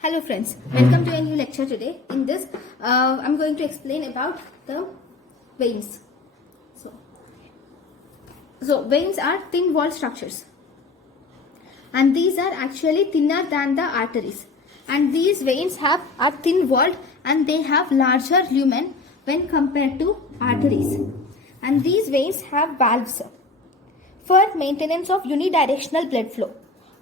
Hello friends, welcome to a new lecture today. In this, I'm going to explain about the veins. So veins are thin walled structures, and these are actually thinner than the arteries. And these veins are thin walled and they have larger lumen when compared to arteries. And these veins have valves for maintenance of unidirectional blood flow.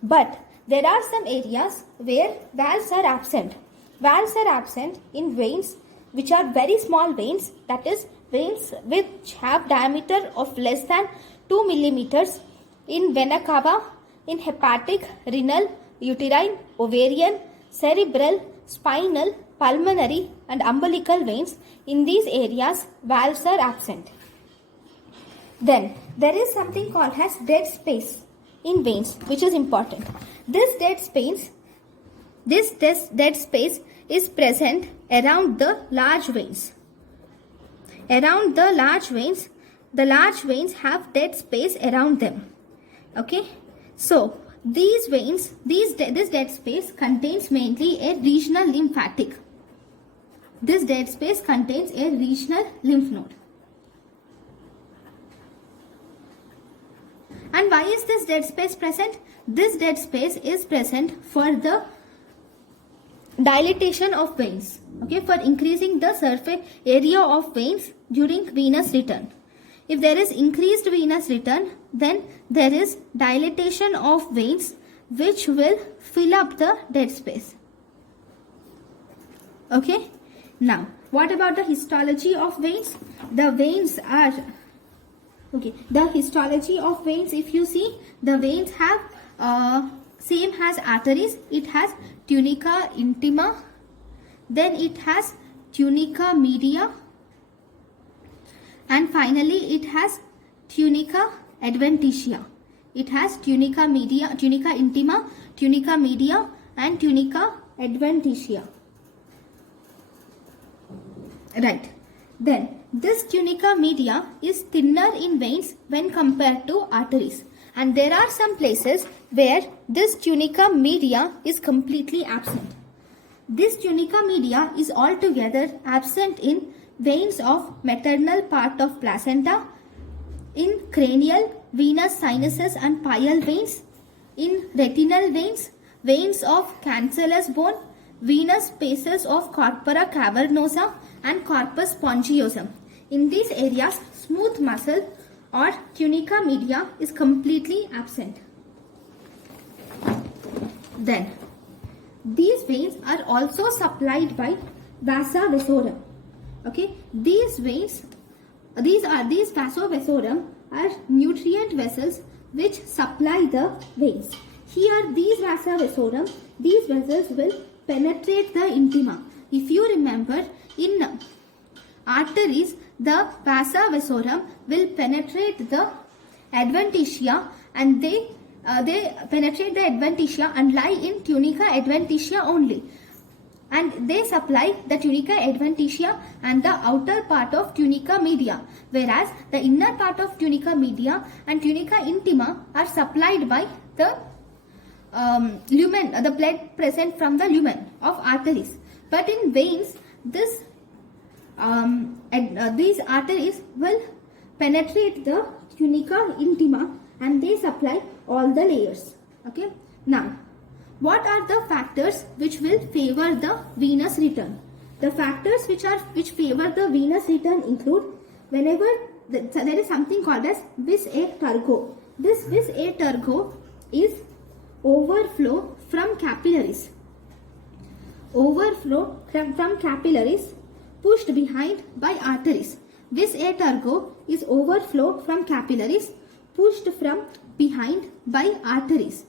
But there are some areas where valves are absent. Valves are absent in veins which are very small veins, that is veins which have diameter of less than 2 millimeters in vena cava, in hepatic, renal, uterine, ovarian, cerebral, spinal, pulmonary and umbilical veins. In these areas, valves are absent. Then there is something called as dead space in veins, which is important. This dead space is present around the large veins. Around the large veins have dead space around them. Okay, so these veins, this dead space contains mainly a regional lymphatic. This dead space contains a regional lymph node. And why is this dead space present? This dead space is present for the dilatation of veins, okay, for increasing the surface area of veins during venous return. If there is increased venous return, then there is dilatation of veins which will fill up the dead space. Okay, now what about the histology of veins? The veins are the histology of veins, if you see, the veins have same as arteries. It has tunica intima, then it has tunica media, and finally it has tunica adventitia. It has tunica media, tunica intima, tunica media and tunica adventitia. Right. Then this tunica media is thinner in veins when compared to arteries, and there are some places where this tunica media is completely absent. This tunica media is altogether absent in veins of maternal part of placenta, in cranial, venous sinuses and pial veins, in retinal veins, veins of cancellous bone, venous spaces of corpora cavernosa and corpus spongiosum. In these areas, smooth muscle or tunica media is completely absent. Then, these veins are also supplied by vasa vasorum. Okay, these veins, these vasa vasorum are nutrient vessels which supply the veins. Here, these vasa vasorum, these vessels will penetrate the intima. If you remember, in arteries, the vasa vasorum will penetrate the adventitia, and they penetrate the adventitia and lie in tunica adventitia only, and they supply the tunica adventitia and the outer part of tunica media, whereas the inner part of tunica media and tunica intima are supplied by the lumen, the blood present from the lumen of arteries. But in veins, these arteries will penetrate the tunica intima and they supply all the layers. Okay. Now, what are the factors which will favor the venous return? The factors which favor the venous return include, whenever there is something called as vis a turgo. This vis a turgo is overflow from capillaries. Overflow from capillaries pushed behind by arteries. Vis a turgo is overflow from capillaries pushed from behind by arteries.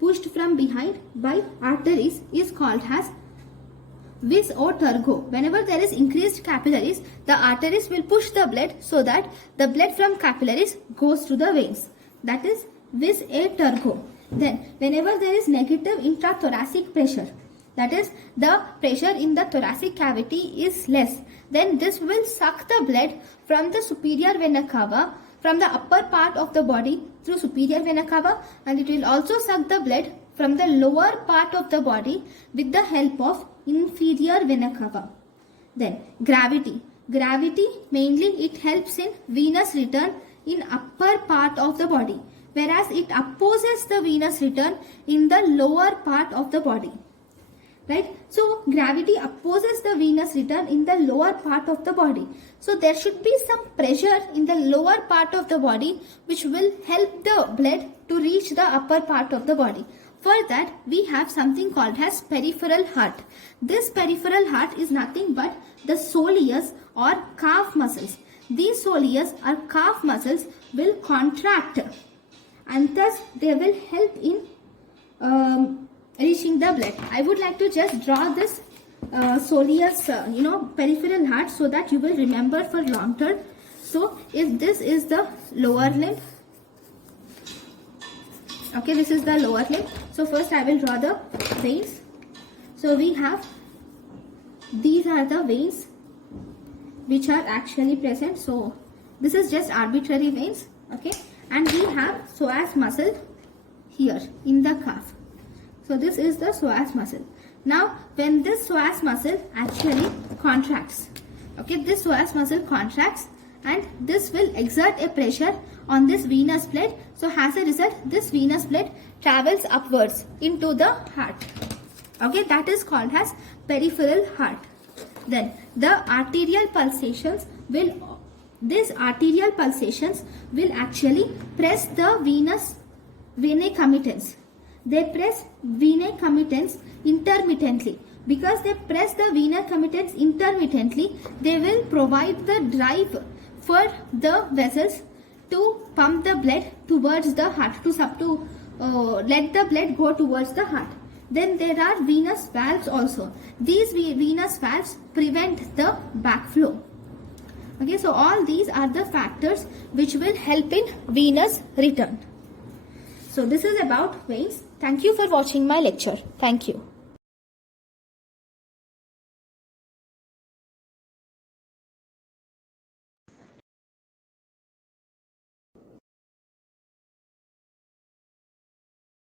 Pushed from behind by arteries is called as vis o turgo. Whenever there is increased capillaries, the arteries will push the blood so that the blood from capillaries goes to the veins. That is vis a turgo. Then, whenever there is negative intrathoracic pressure, that is, the pressure in the thoracic cavity is less, then this will suck the blood from the superior vena cava from the upper part of the body through superior vena cava, and it will also suck the blood from the lower part of the body with the help of inferior vena cava. Then gravity. Gravity mainly it helps in venous return in upper part of the body, whereas it opposes the venous return in the lower part of the body. Right? So gravity opposes the venous return in the lower part of the body. So there should be some pressure in the lower part of the body which will help the blood to reach the upper part of the body. For that we have something called as peripheral heart. This peripheral heart is nothing but the soleus or calf muscles. These soleus or calf muscles will contract and thus they will help in reaching the blood. I would like to just draw this soleus, peripheral heart so that you will remember for long term. So if this is the lower limb, okay, this is the lower limb. So first I will draw the veins. So we have, these are the veins which are actually present. So this is just arbitrary veins, okay, and we have psoas muscle here in the calf. So this is the psoas muscle. Now when this psoas muscle actually contracts, okay, this psoas muscle contracts and this will exert a pressure on this venous blood. So as a result, this venous blood travels upwards into the heart. Okay, that is called as peripheral heart. Then the arterial pulsations will, these arterial pulsations will actually press the venae commitans. They press venae commitans intermittently. Because they press the venae commitans intermittently, they will provide the drive for the vessels to pump the blood towards the heart, to let the blood go towards the heart. Then there are venous valves also. These venous valves prevent the backflow. Okay, so all these are the factors which will help in venous return. So this is about veins. Thank you for watching my lecture. Thank you.